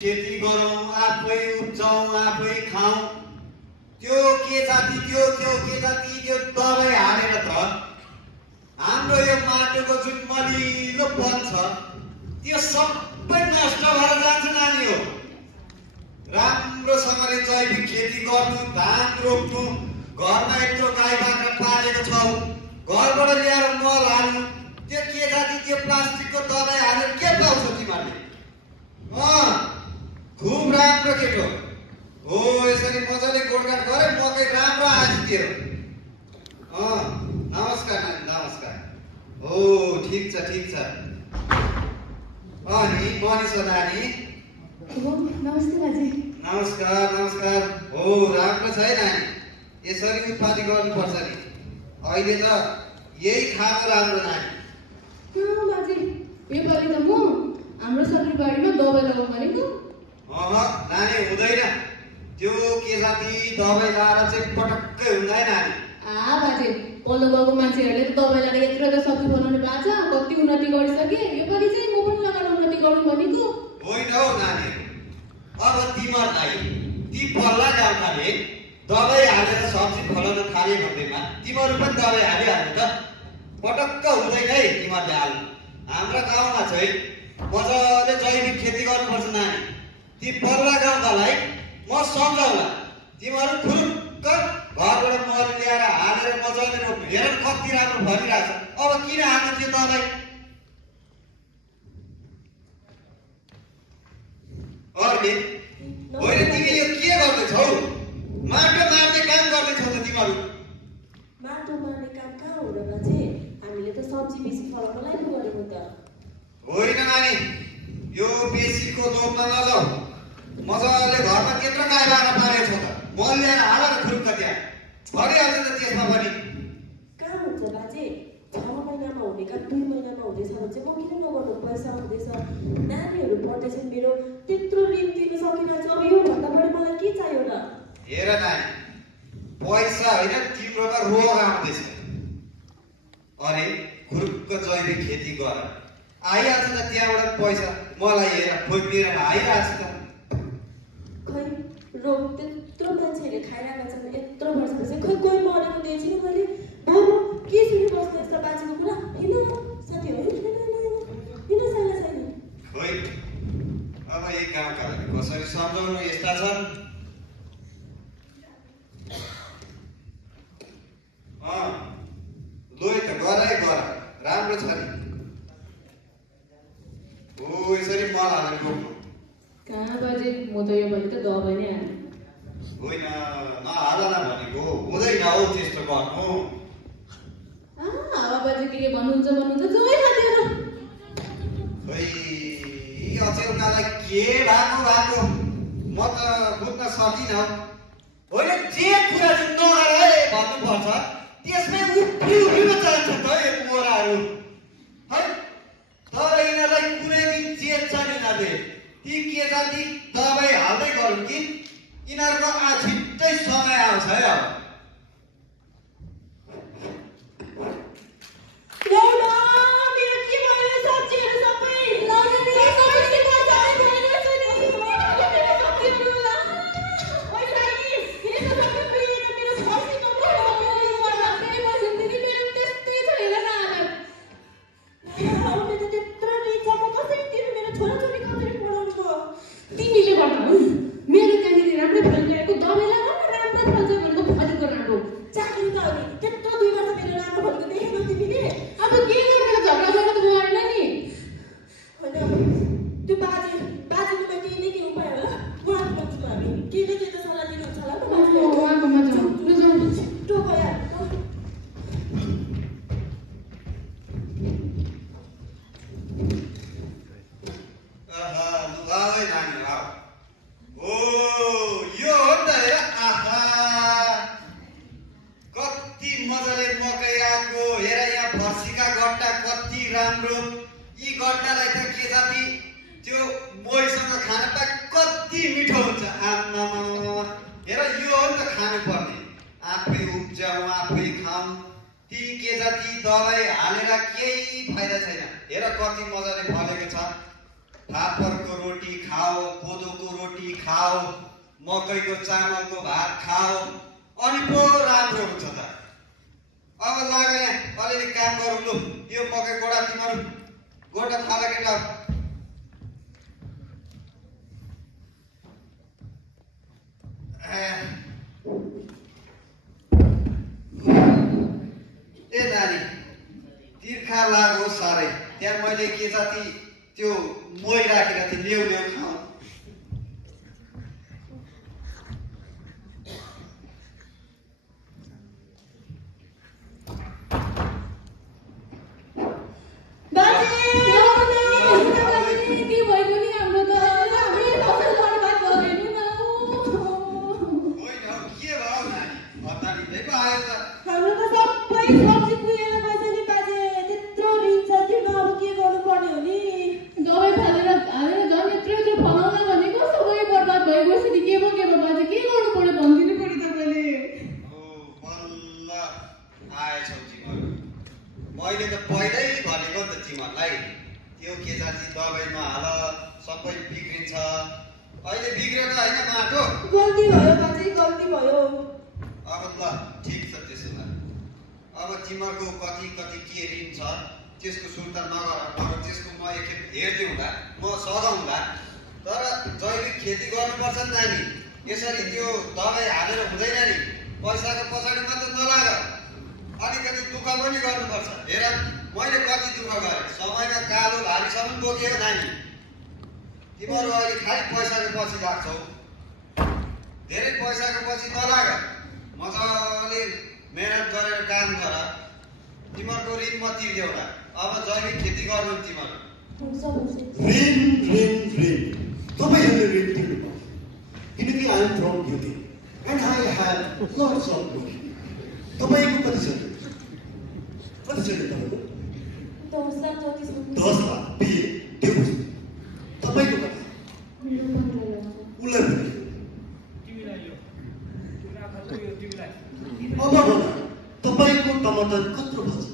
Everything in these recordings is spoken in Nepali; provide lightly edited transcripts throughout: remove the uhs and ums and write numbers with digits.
खेती गरौँ, आफै उब्जाउँ, आफै खाउँ। त्यो के जाति त्यो के जाति त्यो दबाई हालेर त हाम्रो यो माटोको जुन मलिलोपन छ त्यो सबै नष्ट भएर जान्छ नानी हो। राम्रोसँगले जैविक खेती गर्नु, धान रोप्नु, घरमा यत्रो गाई बाख्रा पालेको छौ, घरबाट ल्याएर मल हाल्नु। त्यो के जाति त्यो प्लास्टिकको दबाई हालेर के पाउँछ तिमीहरूले? खुब राम्रो केटो हो। यसरी मजाले गोडगाड गरे मकै राम्रो आएछ तेरो। नमस्कार नानी, नमस्कार। हो ठिक छ ठिक छ। अनि मनिषा नानी। नमस्ते बाजे। नमस्कार नमस्कार। हो राम्रो छ है नानी, यसरी उत्पादन गर्नुपर्छ नि। अहिले त यही खानु राम्रो नानी। बाजे योपालि त म हाम्रो सब्जीबारीमा दबाई लगाउँ भनेको। नानी हुँदैन, त्यो के जाति दबाई लाएर चाहिँ पटक्कै हुँदैन नानी। बाजे पल्लो गाउँको मान्छेहरूले त दबाई लाएर यत्रो त सब्जी बनाउने भएको छ, कति उन्नति गरिसके। योपालि चाहिँ म पनि लगाएर उन्नति गरौँ भनेको। होइन हौ नानी, अब तिमीहरूलाई ती पल्ला गाउँकाले दबाई हालेर सब्जी फलाउन थाले भन्दैमा तिमीहरू पनि दबाई हालिहाल्नु त। पटक्क हुँदैन है तिमीहरूले हाल्नु। हाम्रो गाउँमा चाहिँ मजाले जैविक खेती गर्नुपर्छ नानी। ती पल्ला गाउँकालाई म सम्झाउला, तिमीहरू फुरुक्क घरबाट मल ल्याएर हालेर मजाले रोप्नु। हेर कति राम्रो भनिरहेछ, अब किन हाल्नु त्यो दबाई? अरे होइन, तिमी यो के गर्दैछौ? माटो मार्ने काम गर्दैछौ त तिमीहरू? माटो मार्ने काम कहाँ हो र बाजे? हामीले त सब्जी बेसी फलाउनलाई पो गरेको त। होइन नानी, यो बेसीको लोभमा नजाऊ। मजाले घरमा त्यत्रो गाई बाख्रा पालेको छ त, मल ल्याएर हाल न फुरुक्क त्यहाँ। भनिहाल्छ त त्यसमा पनि। कहाँ हुन्छ बाजे? 6 महिनामा हुने काम 2 महिनामा हुँदैछ भने चाहिँ म किन नगर्नु? पैसा हुँदैछ, नानीहरू पढ्दैछन् मेरो, त्यत्रो ऋण तिर्न सकिरहेको छु। अब योभन्दा बढी मलाई के चाहियो र? हेर नानी, पैसा होइन तिम्रोमा रोग आउँदैछ। अरे फुरुक्क जैविक खेती गर, आइहाल्छ त त्यहाँबाट पैसा। मलाई हेर खोज्नेरमा आइरहेछ त। खै रोग त्यत्रो मान्छेहरूले खाइरहेका छन् यत्रो वर्षपछि, खै कोही मरेको देख्छु नि मैले। बाबु के सुनिबस्नु यस्तो बाजेको कुरा? हिँड साथीहरू, हिँड साइला छैन। खोइ अब यही गाउँकालाई कसरी सम्झाउनु यस्ता छन्। लोइ त गरै गर, राम्रो छ नि। हो यसरी मल हालेर रोप्नु। कहाँ बाजे, म त योपालि त दबाई नै हालेँ। होइन नहाल न भनेको, हुँदैन हौ त्यस्तो गर्नु। बाजे के भन्नुहुन्छ जमै खाँदैन। खै अचेलकालाई के भएको म त बुझ्न सकिनँ। होइन जे कुरा चाहिँ नगर है भन्नुपर्छ, त्यसमै उफ्रिउफ्रिमा जान्छ त यो मोराहरू है। तर यिनीहरूलाई कुनै दिन चेत छ नि यिनीहरूले। ती के जाति दबाई हाल्दै गरौँ कि यिनीहरूको छिट्टै समय आउँछ है। अब दबाई हालेर केही फाइदा छैन। हेर कति मजाले फलेको छ। फापरको रोटी खाओ, कोदोको रोटी खाओ, मकैको चामलको भात खाओ, अनि पो राम्रो हुन्छ त। अब लाग यहाँ अलिअलि काम गरौँ लु। यो मकै गोडा तिमीहरू गोड्न थाल केटा। ए नानी तिर्खा लाग्यो साह्रै। त्यहाँ मैले के जाति त्यो मोही राखेर थिएँ, ल्याउ ल्याउ खाऊ। मैले त पहिल्यै भनेको नि त तिमीहरूलाई, त्यो के जाति दबाईमा हाल सबै बिग्रिन्छ। अहिले बिग्रेर होइन माटो। गल्ती भयो बाजे, गल्ती भयो। अब ल ठिक छ त्यसो भए। अब तिमीहरूको कति कति के ऋण छ त्यसको सुर्ता नगर। अब त्यसको म एकखेप हेर्दै हुँदा म सघाउँला। तर जैविक खेती गर्नुपर्छ नानी। यसरी त्यो दबाई हालेर हुँदैन नि। पैसाको पछाडि मात्र नलाग, अलिकति दुःख पनि गर्नुपर्छ। हेर मैले कति दुःख गरेँ, समयमा कालो भारीसम्म बोकेको नानी। तिमीहरू अहिले खालि पैसाको पछि लाग्छौ। धेरै पैसाको पछि नलाग, मजाले मेहनत गरेर काम गर। तिमीहरूको ऋण म तिर्देऊला। अब जैविक खेती गर्नु तिमीहरू। ऋण तपाईँहरूले ऋण तिर्नु किनकि I am from UK and I have lots of money. तपाईँको कति छ? कति छ तपाईँको? 10 लाख जति छ। 10 लाख बिहे त्यो बुझ्नु। तपाईँको कति? उसलाई भने अब भन तपाईँको टमाटर कत्रो भन्छ?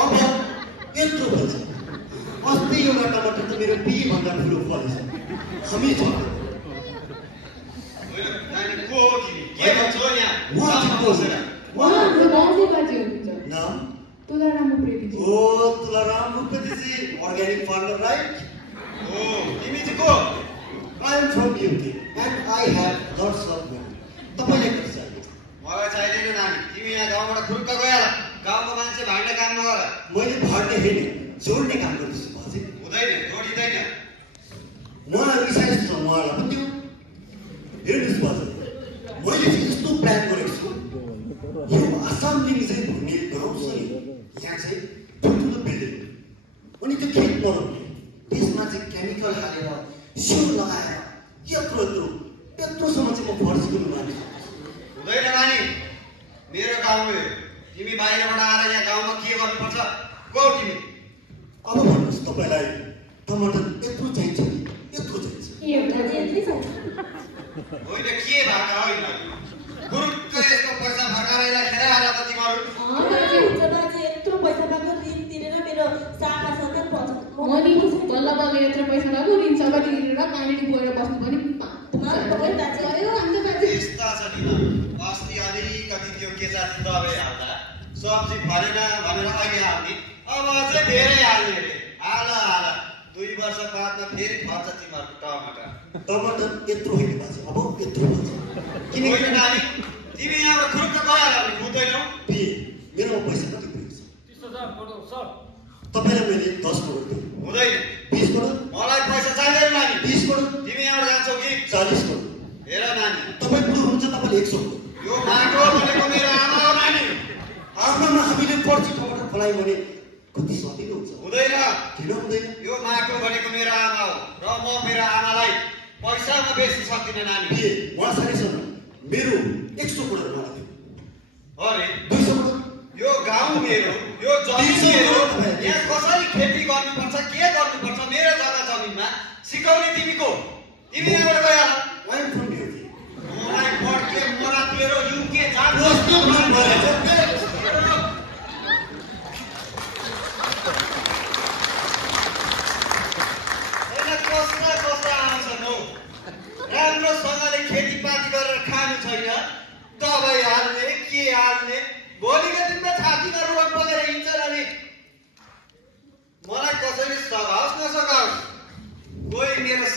अब यत्रो भन्छ। अस्ति एउटा टमाटर त मेरो बिहे भन्दा ठुलो फलेछ। हामी छ नानी को हो तिमी? के भन्छौ यहाँ? नाम तुलाराम उप्रेतीजी। ओ तुलाराम उप्रेतीजी, अर्ग्यानिक फार्मर राइट? ओ तिमी चाहिँ को? I am from UK and I have lots of money. तपाईँले कति चाहियो? मलाई चाहिँदैन नानी। तिमी यहाँ गाउँबाट खुर्क गएर गाउँको मान्छे भाड्ने काम नगर। मैले भाड्ने होइन, जोड्ने काम गर्दैछु बाजे। हुँदैन, जोडिँदैन। उहाँ रिसाइज छ, उहाँलाई पनि दिउँ। हेर्नुहोस् बाजे, मैले चाहिँ यस्तो प्लान गरेको छु। यो आसाम लिङ चाहिँ भन्ने गाउँ छ नि, यहाँ चाहिँ ठुल्ठुलो बिल्डिङ, अनि त्यो खेत बनाउने, त्यसमा चाहिँ केमिकल हालेर स्योर लगाएर यत्रोसम्म चाहिँ म फर्ज गर्नु मान्छु। हुँदैन नानी, मेरो गाउँ हो। तिमी बाहिरबाट आएर यहाँ गाउँमा के गर्नुपर्छ? को तिमी? अब भन्नुहोस्, तपाईँलाई टमाटर यत्रो चाहिन्छ कि यत्रो चाहिन्छ? होइन के भाका होइन, गुरुक्क यस्तो पैसा फर्काएर खेलाएर त तिमीहरू। बाजे यत्रो पैसा पाएको ऋण तिरेर मेरो साखा सन्तान पर्छ। मनी बल्ल बल्ल यत्रो पैसा लाग्यो, ऋण सबै तिरेर कहाँनिर गएर बस्नु पनि यस्ता छ नि। अस्ति अलिकति त्यो के जाति दबाई हाल्दा सब्जी फलेन भनेर अहिले हाल्ने, अब अझै धेरै हाल्ने अरे। हाल 2 वर्ष बादमा फेरि फल्छ तिमीहरूको टमाटर। टमाटर यत्रो होइन बाजे, अब यत्रो भन्छ। होइन नानी, तिमी यहाँबाट खुर्क गएर हुँदैनौ। मेरोमा पैसा कति पुगेको छ? 30,000 तपाईँलाई मैले 10 करोड दिएँ। हुँदैन। 20 करोड? मलाई पैसा चाहिँदैन नानी। 20 करोड? तिमी यहाँबाट जान्छौ कि? 40 करोड। हेर नानी, तपाईँ बुढो हुनुहुन्छ, तपाईँले 100 करोड। यो माटो भनेको मेरो आमा हो नानी। आमामा हामीले पर्ची टमाटर फलायो भने कति सजिलो हुन्छ? हुँदैन। किन हुँदैन? यो माटो भनेको मेरो आमा हो र म मेरो आमालाई पैसामा बेच्न सक्दिनँ नानी। उहाँ सानीसँग मेरो 100 करोड मलाई दियो। अरे 200 करोड? यो गाउँ मेरो, यो जमिन मेरो, यहाँ कसरी खेती गर्नुपर्छ, के गर्नुपर्छ मेरो जग्गा जमिनमा सिकाउने तिमी को? तिमी यहाँबाट गएर I am from UK. मलाई पढ्के मोरा मेरो युके जान्छ। कस्तो मन भएछ?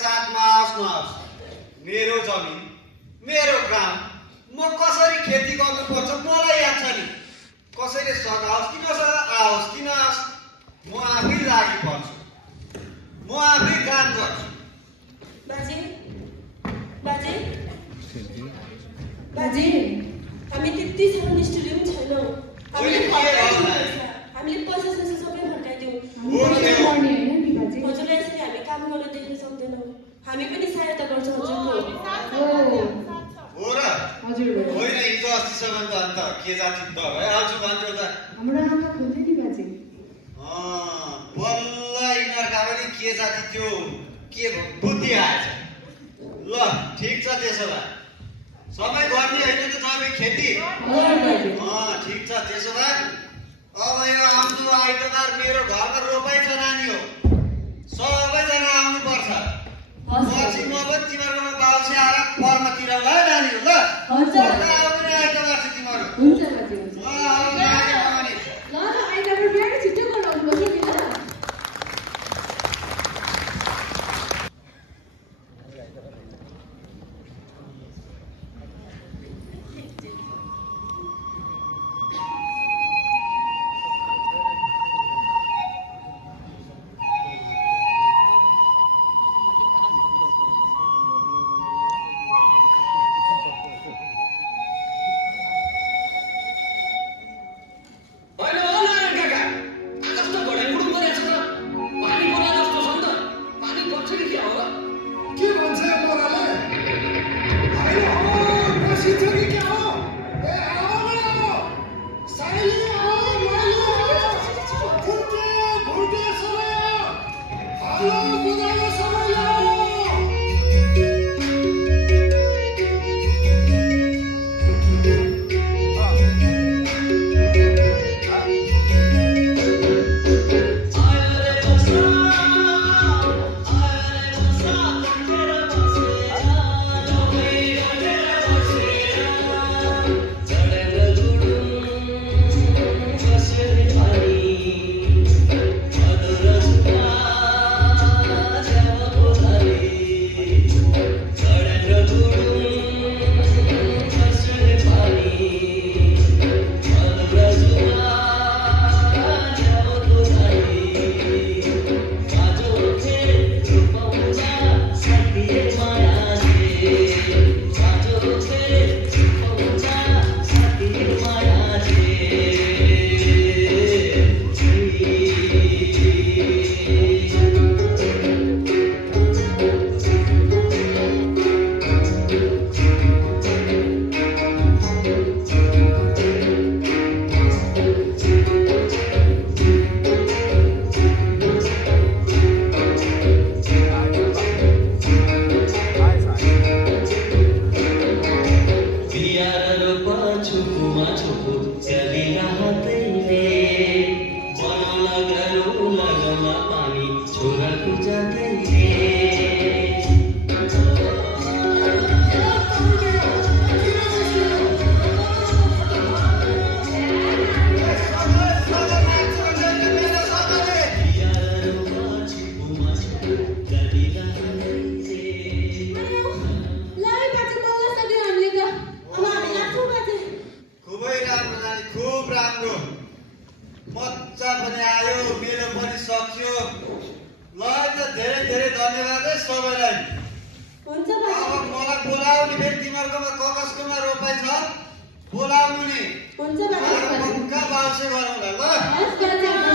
साथमा आओस् नआओस्, मेरो जमिन, मेरो काम, म कसरी खेती गर्नुपर्छ मलाई याद छ नि। कसैले सघाओस् कि आओस् कि नआओस्, म आफै लागि पर्छु, म आफै काम गर्छु। बाजे बाजे बाजे हामी त्यति साह्रो निष्ठुरी पनि छैनौँ। हामीले पैसा सबै फर्काइदिउँ। हजुरलाई यसरी हामी काम गर्न देख्न सक्दैनौँ। हामी पनि सहायता गर्छौँ हजुरको। हो र? होइन, हिजो अस्तिसम्म त अन्त के जाति दबाई हाल्छु भन्थ्यो त। हाम्रो आँखा खोल्दै नि बाजे। बल्ल यिनीहरूका पनि के जाति त्यो के बुद्धि आएछ। ल ठिक छ, त्यसो भए सबै गर्ने होइन त तपाईँ खेती? ठिक छ, त्यसो भए अब यो आउँदो आइतबार मेरो घरमा रोपाइ छ नानी हो, सबैजना आउनुपर्छ। पछि म पनि तिमीहरूकोमा बाउसे आएर फर्मतिर ल नानी हो। ल आउने आइतबार छ तिमीहरू। हुन्छ बाजे, हुन्छ। ल आइतबार बिहान छिट्टो बनाउनु पर्छ नि ल। मजा पनि आयो, मेरो पनि सक्यो। ल त धेरै धेरै धन्यवाद है सबैलाई। हुन्छ अब मलाई बोलाउनु फेरि तिमीहरूकोमा कसकोमा रोपाइ छ बोलाउनु नि। हुन्छ बाबा, पक्का बाउसे गरौँला ल। हस् बाबा,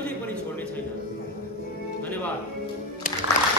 कहिल्यै पनि छोड्ने छैन। धन्यवाद।